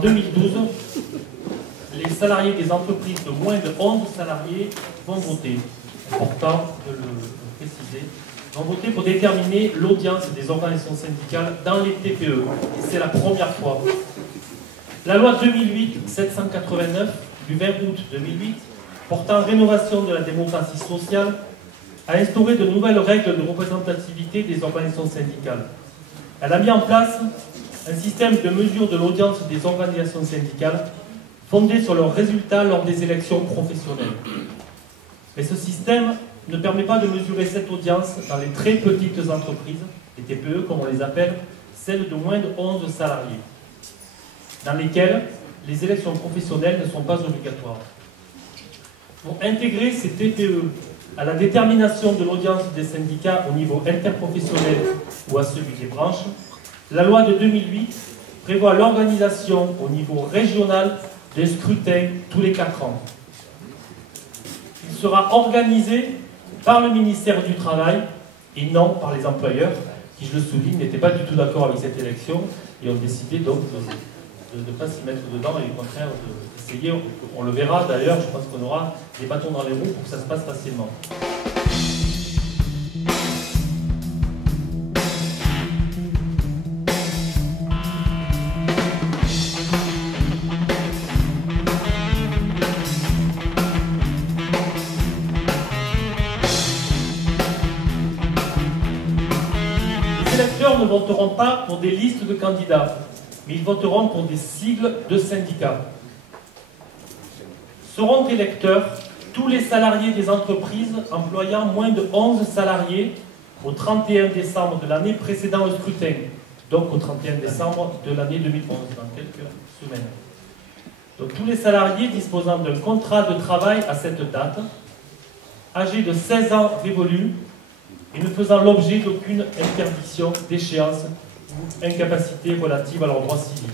2012, les salariés des entreprises de moins de 11 salariés vont voter. Important de le préciser. Vont voter pour déterminer l'audience des organisations syndicales dans les TPE. Et c'est la première fois. La loi 2008-789 du 20 août 2008 portant rénovation de la démocratie sociale a instauré de nouvelles règles de représentativité des organisations syndicales. Elle a mis en place un système de mesure de l'audience des organisations syndicales fondé sur leurs résultats lors des élections professionnelles. Mais ce système ne permet pas de mesurer cette audience dans les très petites entreprises, les TPE comme on les appelle, celles de moins de 11 salariés, dans lesquelles les élections professionnelles ne sont pas obligatoires. Pour intégrer ces TPE à la détermination de l'audience des syndicats au niveau interprofessionnel ou à celui des branches, la loi de 2008 prévoit l'organisation au niveau régional d'un scrutin tous les 4 ans. Il sera organisé par le ministère du Travail et non par les employeurs, qui, je le souligne, n'étaient pas du tout d'accord avec cette élection et ont décidé donc de ne pas s'y mettre dedans et au contraire d'essayer, on le verra d'ailleurs, je pense qu'on aura des bâtons dans les roues pour que ça se passe facilement. Les électeurs ne voteront pas pour des listes de candidats, mais ils voteront pour des sigles de syndicats. Seront électeurs tous les salariés des entreprises employant moins de 11 salariés au 31 décembre de l'année précédant le scrutin, donc au 31 décembre de l'année 2011, dans quelques semaines. Donc tous les salariés disposant d'un contrat de travail à cette date, âgés de 16 ans révolus, et ne faisant l'objet d'aucune interdiction d'échéance ou incapacité relative à leurs droits civiques.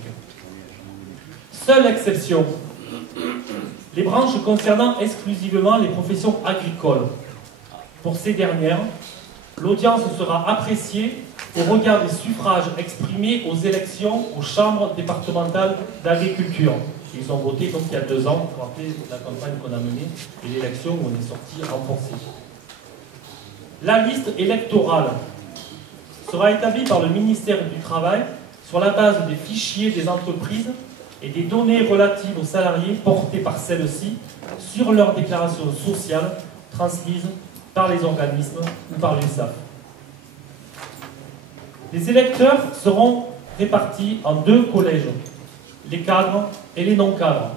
Seule exception, les branches concernant exclusivement les professions agricoles. Pour ces dernières, l'audience sera appréciée au regard des suffrages exprimés aux élections aux chambres départementales d'agriculture. Ils ont voté donc il y a 2 ans, pour rappeler la campagne qu'on a menée et l'élection où on est sorti renforcé. La liste électorale sera établie par le ministère du Travail sur la base des fichiers des entreprises et des données relatives aux salariés portées par celles-ci sur leur déclaration sociale transmise par les organismes ou par l'URSSAF. Les électeurs seront répartis en 2 collèges, les cadres et les non-cadres,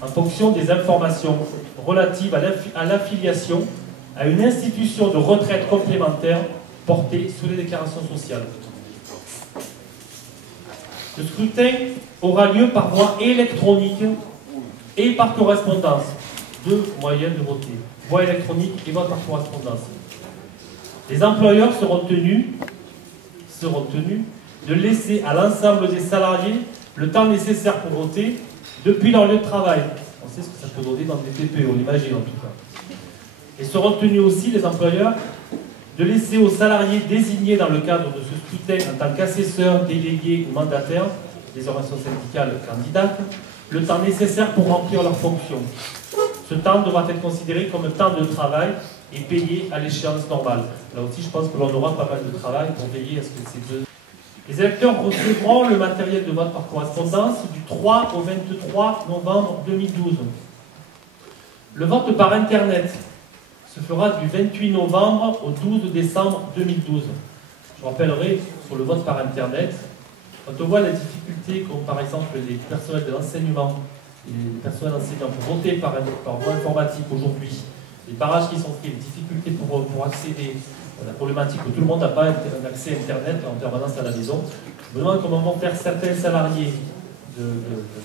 en fonction des informations relatives à l'affiliation à une institution de retraite complémentaire portée sur les déclarations sociales. Le scrutin aura lieu par voie électronique et par correspondance. 2 moyens de voter. Voie électronique et vote par correspondance. Les employeurs seront tenus de laisser à l'ensemble des salariés le temps nécessaire pour voter depuis leur lieu de travail. On sait ce que ça peut donner dans des TPE, on l'imagine en tout cas. Et seront tenus aussi, les employeurs, de laisser aux salariés désignés dans le cadre de ce scrutin en tant qu'assesseurs, délégués ou mandataires des organisations syndicales candidates, le temps nécessaire pour remplir leurs fonctions. Ce temps devra être considéré comme temps de travail et payé à l'échéance normale. Là aussi, je pense que l'on aura pas mal de travail pour veiller à ce que ces 2... Les électeurs recevront le matériel de vote par correspondance du 3 au 23 novembre 2012. Le vote par Internet se fera du 28 novembre au 12 décembre 2012. Je rappellerai sur le vote par Internet, quand on voit les difficultés comme par exemple les personnels de l'enseignement, les personnels enseignants pour voter par voie informatique aujourd'hui, les barrages qui sont faits, les difficultés pour accéder, la problématique où tout le monde n'a pas un accès à Internet en permanence à la maison, je me demande comment vont faire certains salariés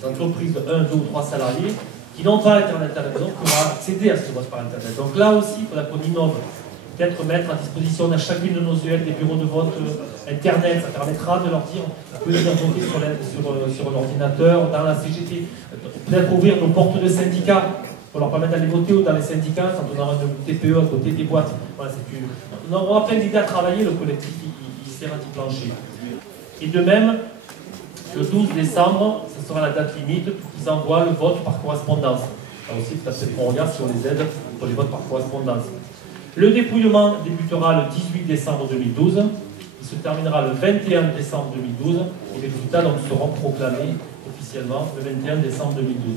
d'entreprises de 1, 2 ou 3 salariés qui n'ont pas Internet à la maison, pourra accéder à ce vote par Internet. Donc là aussi, il faudra qu'on innove, peut-être mettre à disposition de chacune de nos UL des bureaux de vote Internet, ça permettra de leur dire, vous pouvez venir voter sur l'ordinateur, dans la CGT, peut-être ouvrir nos portes de syndicats, pour leur permettre d'aller voter ou dans les syndicats, quand on aura un TPE à côté des boîtes. Voilà, on aura plein d'idées à travailler, le collectif, il essaiera d'y plancher. Et de même, Le 12 décembre, ce sera la date limite pour qu'ils envoient le vote par correspondance. Là aussi, c'est assez primordial si on les aide pour les votes par correspondance. Le dépouillement débutera le 18 décembre 2012. Il se terminera le 21 décembre 2012 et les résultats donc, seront proclamés officiellement le 21 décembre 2012.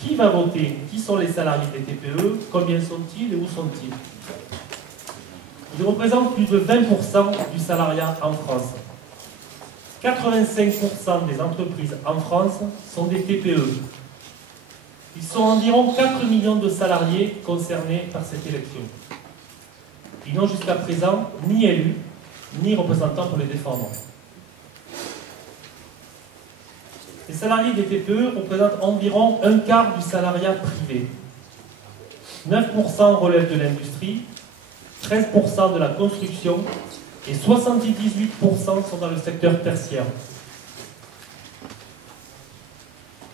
Qui va voter? Qui sont les salariés des TPE? Combien sont-ils et où sont-ils? Ils représentent plus de 20% du salariat en France. 85% des entreprises en France sont des TPE. Ils sont environ 4 millions de salariés concernés par cette élection. Ils n'ont jusqu'à présent ni élus, ni représentants pour les défendre. Les salariés des TPE représentent environ un quart du salariat privé. 9% relèvent de l'industrie, 13% de la construction et 78% sont dans le secteur tertiaire.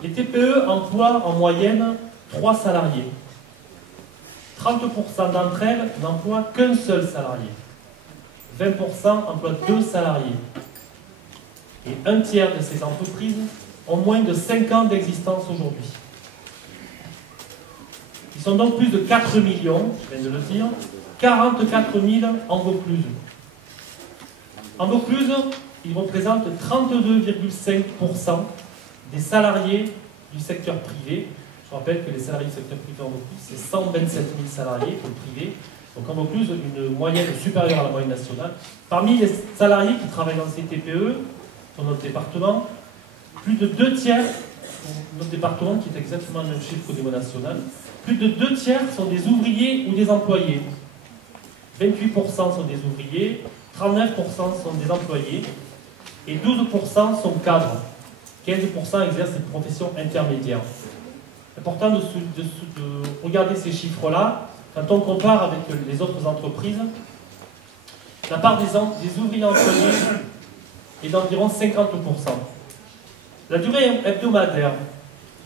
Les TPE emploient en moyenne 3 salariés. 30% d'entre elles n'emploient qu'un seul salarié. 20% emploient 2 salariés. Et un tiers de ces entreprises ont moins de 5 ans d'existence aujourd'hui. Ils sont donc plus de 4 millions, je viens de le dire, 44 000 en Vaucluse. En Vaucluse, ils représentent 32,5% des salariés du secteur privé. Je rappelle que les salariés du secteur privé en Vaucluse, c'est 127 000 salariés pour le privé. Donc en Vaucluse, une moyenne supérieure à la moyenne nationale. Parmi les salariés qui travaillent dans ces TPE, dans notre département, plus de 2 tiers, notre département qui est exactement le même chiffre qu'au niveau national, plus de 2 tiers sont des ouvriers ou des employés. 28% sont des ouvriers, 39% sont des employés et 12% sont cadres. 15% exercent des professions intermédiaires. C'est important de regarder ces chiffres-là quand on compare avec les autres entreprises. La part des ouvriers employés est d'environ 50%. La durée hebdomadaire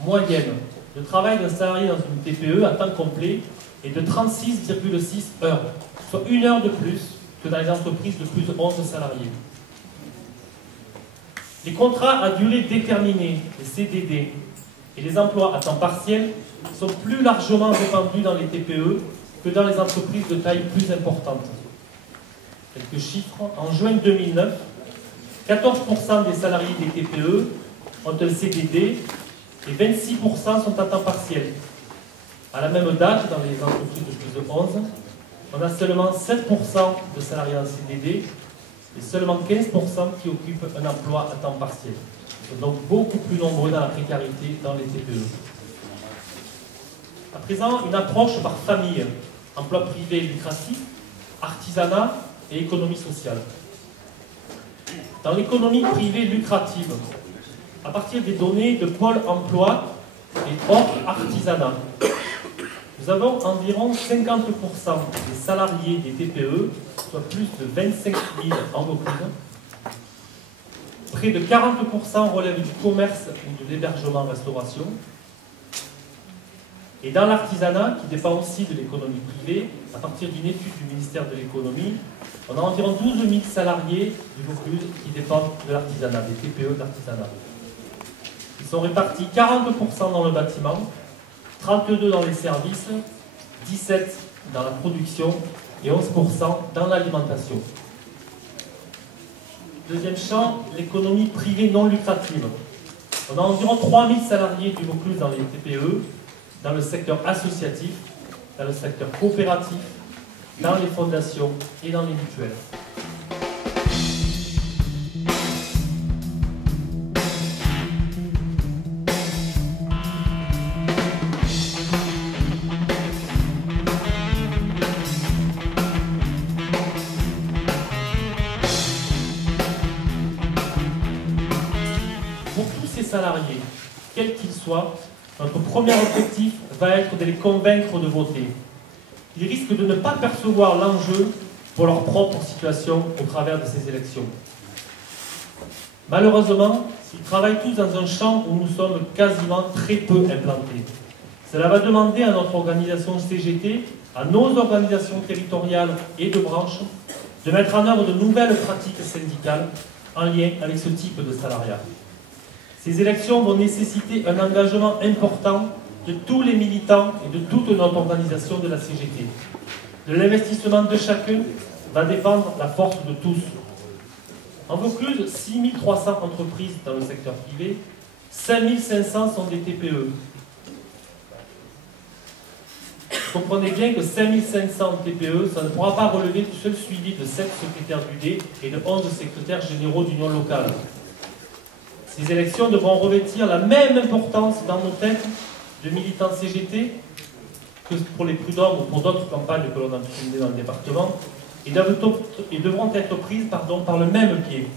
moyenne de travail d'un salarié dans une TPE à temps complet est de 36,6 heures, soit 1 heure de plus que dans les entreprises de plus de 11 salariés. Les contrats à durée déterminée, les CDD, et les emplois à temps partiel sont plus largement répandus dans les TPE que dans les entreprises de taille plus importante. Quelques chiffres. En juin 2009, 14% des salariés des TPE ont un CDD et 26% sont à temps partiel. À la même date, dans les entreprises de plus de 11, on a seulement 7% de salariés en CDD et seulement 15% qui occupent un emploi à temps partiel. Ils sont donc beaucoup plus nombreux dans la précarité dans les TPE. À présent, une approche par famille, emploi privé lucratif, artisanat et économie sociale. Dans l'économie privée lucrative, à partir des données de Pôle emploi et hors artisanat, nous avons environ 50% des salariés des TPE, soit plus de 25 000 en Vaucluse. Près de 40% relèvent du commerce ou de l'hébergement-restauration. Et dans l'artisanat, qui dépend aussi de l'économie privée, à partir d'une étude du ministère de l'économie, on a environ 12 000 salariés du Vaucluse qui dépendent de l'artisanat, des TPE d'artisanat. Ils sont répartis 40% dans le bâtiment, 32% dans les services, 17% dans la production et 11% dans l'alimentation. Deuxième champ, l'économie privée non lucrative. On a environ 3 000 salariés du Vaucluse dans les TPE, dans le secteur associatif, dans le secteur coopératif, dans les fondations et dans les mutuelles. Pour tous ces salariés, quels qu'ils soient, notre premier objectif va être de les convaincre de voter. Ils risquent de ne pas percevoir l'enjeu pour leur propre situation au travers de ces élections. Malheureusement, ils travaillent tous dans un champ où nous sommes quasiment très peu implantés. Cela va demander à notre organisation CGT, à nos organisations territoriales et de branches, de mettre en œuvre de nouvelles pratiques syndicales en lien avec ce type de salariat. Ces élections vont nécessiter un engagement important de tous les militants et de toute notre organisation de la CGT. De l'investissement de chacun va dépendre la force de tous. En Vaucluse, 6300 entreprises dans le secteur privé, 5500 sont des TPE. Comprenez bien que 5500 TPE, ça ne pourra pas relever du seul suivi de 7 secrétaires d'UD et de 11 secrétaires généraux d'union locale. Ces élections devront revêtir la même importance dans nos têtes de militants CGT que pour les prud'hommes ou pour d'autres campagnes que l'on a menées dans le département et devront être prises par le même pied.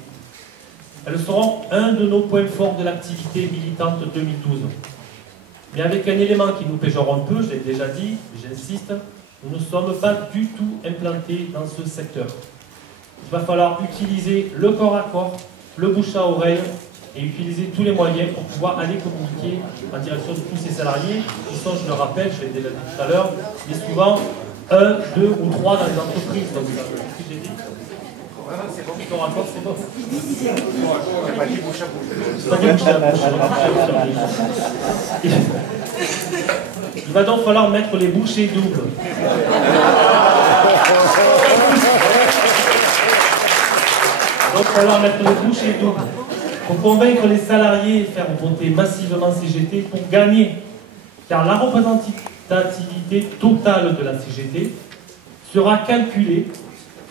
Elles seront un de nos points forts de l'activité militante 2012. Mais avec un élément qui nous péjore un peu, je l'ai déjà dit, j'insiste, nous ne sommes pas du tout implantés dans ce secteur. Il va falloir utiliser le corps à corps, le bouche à oreille, et utiliser tous les moyens pour pouvoir aller communiquer en direction de tous ces salariés qui sont, je le rappelle, je l'ai déjà dit tout à l'heure, mais souvent 1, 2 ou 3 dans les entreprises. Donc, ce que j'ai dit. Le rapport, c'est bon. Pas dit bouche à bouche. Pas dit bouche à bouche. Il va donc falloir mettre les bouchées doubles. Donc, il va falloir mettre les bouchées doubles pour convaincre les salariés et faire voter massivement CGT pour gagner. Car la représentativité totale de la CGT sera calculée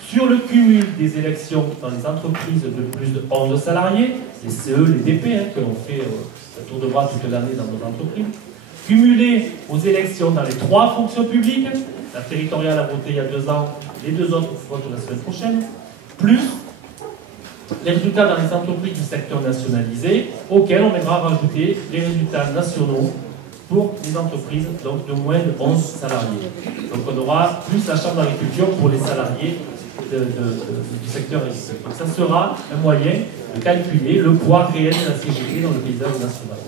sur le cumul des élections dans les entreprises de plus de 11 salariés, les CE, les DP, que l'on fait à tour de bras toute l'année dans nos entreprises, cumulée aux élections dans les 3 fonctions publiques, la territoriale a voté il y a 2 ans, les 2 autres votent la semaine prochaine, plus les résultats dans les entreprises du secteur nationalisé, auxquels on viendra rajouter les résultats nationaux pour les entreprises donc de moins de 11 salariés. Donc on aura plus la chambre d'agriculture pour les salariés du secteur agricole. Donc ça sera un moyen de calculer le poids réel de la CGT dans le paysage national.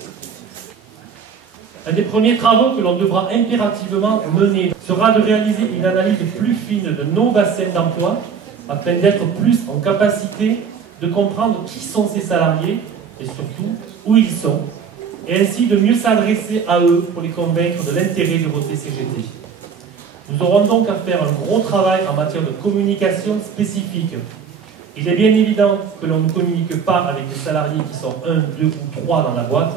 Un des premiers travaux que l'on devra impérativement mener sera de réaliser une analyse plus fine de nos bassins d'emploi afin d'être plus en capacité de comprendre qui sont ces salariés et surtout où ils sont, et ainsi de mieux s'adresser à eux pour les convaincre de l'intérêt de voter CGT. Nous aurons donc à faire un gros travail en matière de communication spécifique. Il est bien évident que l'on ne communique pas avec des salariés qui sont 1, 2 ou 3 dans la boîte,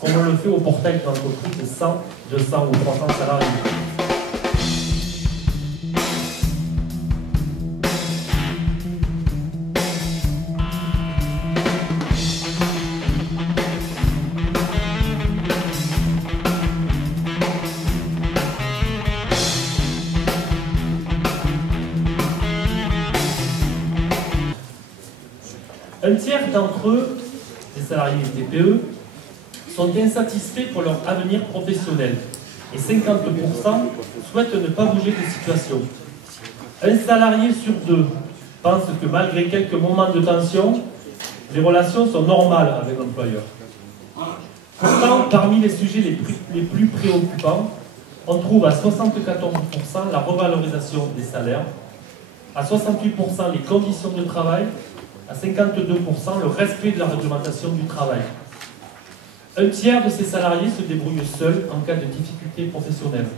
comme on le fait au portail d'entreprise de 100, 200 ou 300 salariés. Un tiers d'entre eux, les salariés des TPE, sont insatisfaits pour leur avenir professionnel et 50% souhaitent ne pas bouger de situation. Un salarié sur 2 pense que malgré quelques moments de tension, les relations sont normales avec l'employeur. Pourtant, parmi les sujets les plus préoccupants, on trouve à 74% la revalorisation des salaires, à 68% les conditions de travail, à 52% le respect de la réglementation du travail. Un tiers de ces salariés se débrouillent seuls en cas de difficultés professionnelles.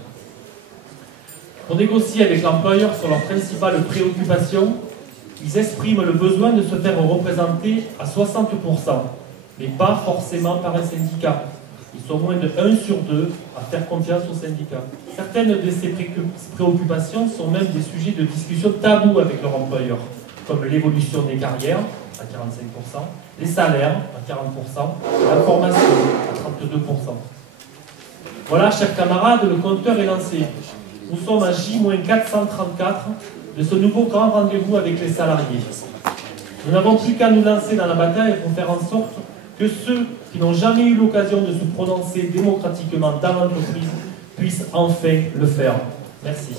Pour négocier avec l'employeur sur leurs principales préoccupations, ils expriment le besoin de se faire représenter à 60%, mais pas forcément par un syndicat. Ils sont moins de 1 sur 2 à faire confiance aux syndicats. Certaines de ces préoccupations sont même des sujets de discussion tabous avec leur employeur, comme l'évolution des carrières à 45%, les salaires à 40%, la formation à 32%. Voilà, chers camarades, le compteur est lancé. Nous sommes à J-434 de ce nouveau grand rendez-vous avec les salariés. Nous n'avons plus qu'à nous lancer dans la bataille pour faire en sorte que ceux qui n'ont jamais eu l'occasion de se prononcer démocratiquement dans l'entreprise puissent enfin le faire. Merci.